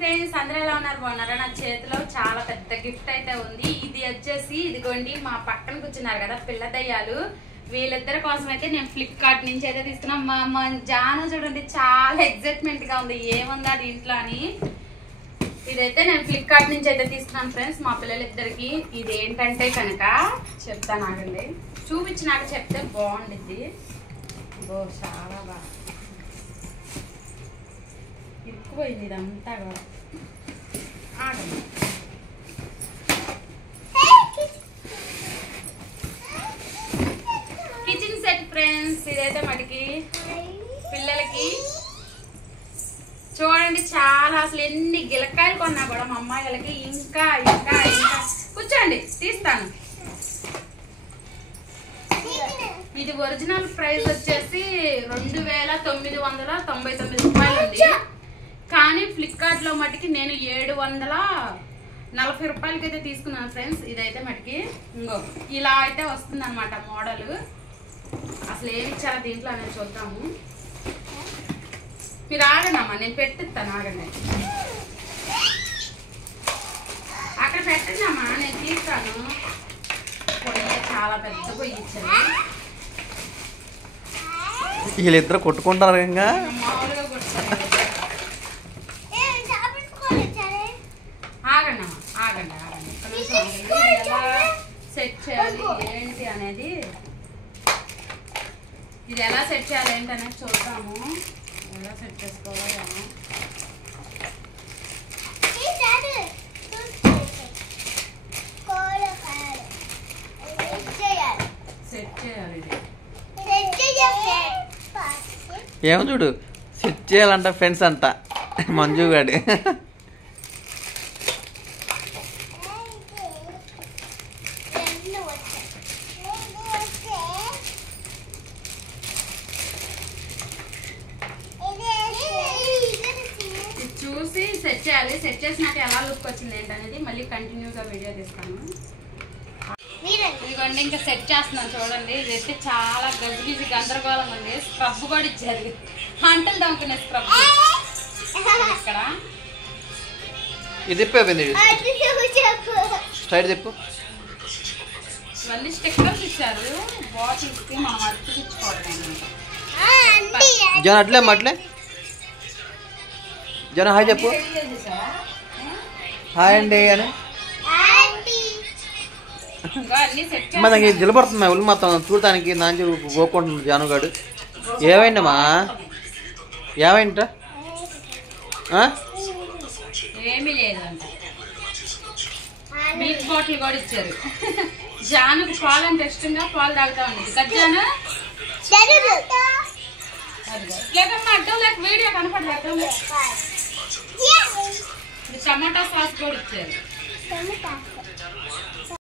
Friends అందరూ ఎలా ఉన్నారు బాగున్నారా? నా చేతిలో చాలా పెద్ద గిఫ్ట్ అయితే ఉంది. ఇది వచ్చేసి ఇదిగోండి మా పక్కన కూర్చున్నారు కదా పిల్ల దయ్యాలు, వీళ్ళిద్దరి కోసం అయితే నేను ఫ్లిప్కార్ట్ నుంచి అయితే తీసుకున్నాం. మా జాను చూడండి చాలా ఎక్సైట్మెంట్ గా ఉంది ఏముందా దీంట్లో అని. ఇదైతే నేను ఫ్లిప్కార్ట్ నుంచి అయితే తీసుకున్నాను ఫ్రెండ్స్ మా పిల్లలిద్దరికి. ఇది ఏంటంటే కనుక చెప్తాను ఆగండి, చూపించినాక చెప్తే బాగుండిద్ది. ఓ చాలా బాగా ఎక్కువైంది ఇదంతా కూడా. ఆగండి, కిచెన్ సెట్ ఫ్రెండ్స్. ఇదైతే మటుకి పిల్లలకి చూడండి చాలా, అసలు ఎన్ని గిలకాయలు కొన్నా కూడా మా అమ్మాయిలకి ఇంకా ఇంకా ఇంకా. కూర్చోండి తీస్తాను. ఇది ఒరిజినల్ ప్రైస్ వచ్చేసి 2999 రూపాయలు ఉంది. కానీ ఫ్లిప్కార్ట్ లో మటుకి నేను 740 రూపాయలకి అయితే తీసుకున్నాను ఫ్రెండ్స్. ఇదైతే మటుకి ఇంకో ఇలా అయితే వస్తుంది అనమాట మోడల్. అసలు ఏమి ఇచ్చారో దీంట్లో అనేది చూద్దాము. మీరు ఆగండమ్మా, నేను పెట్టిస్తాను ఆగండి. అక్కడ పెట్టండి అమ్మా, నేను తీస్తాను. పొయ్యి చాలా పెద్ద పొయ్యి ఇచ్చాను. వీళ్ళిద్దరు కొట్టుకుంటారు ఇంకా మామూలుగా కొట్టుకుంటారు. ఆగండి అమ్మా, ఆగండి ఆగండి. ఎలా సెట్ చేయాలి ఏంటి అనేది, ఇది ఎలా సెట్ చేయాలి ఏంటి అనేది చూద్దాము. ఎలా సెట్ చేసుకోవాలో సెట్ చేయాలి. ఇది ఏమో చూడు, సెట్ చేయాలంట ఫ్రెండ్స్ అంట మంజు గాడి. చూసి సెట్ చేయాలి. సెట్ చేసినాక ఎలా లుక్ వచ్చింది ఏంటనేది మళ్ళీ కంటిన్యూగా వీడియో తీస్తాను. ఇదిగోండి ఇంకా సెట్ చేస్తున్నాను చూడండి. ఇదైతే చాలా గజిబిజి గందరగోళం ఉంది. స్క్రబ్ కూడా ఇచ్చారు, అంటలు దమ్ముకునే స్క్రబ్ ఇక్కడ. ఇది స్ట్రైట్ చెప్పు. ఇవన్నీ స్టిక్కర్స్ ఇచ్చారు బాటిల్స్కి, మనం అతికించుకోవడం. జన అట్లే అట్లే జన హాయ్ చెప్పు. హాయ్ అండి అని. మనకి నిలబడుతుంది ఉల్లి మొత్తం చూడటానికి. నాంచి గోకుంటుంది జానుగాడు. ఏమైందమ్మా, ఏమైంట? ఏమీ లేదంట. మిల్క్ బాటిల్ కూడా ఇచ్చారు. జానుకి పాలు అంటే ఇష్టంగా పాలు తాగుతా ఉండేది కదా జాను. లేకమ్మా అడ్డం లేక వీడియో కనపడలేదు. టమాటా సాస్ కూడా ఇచ్చారు.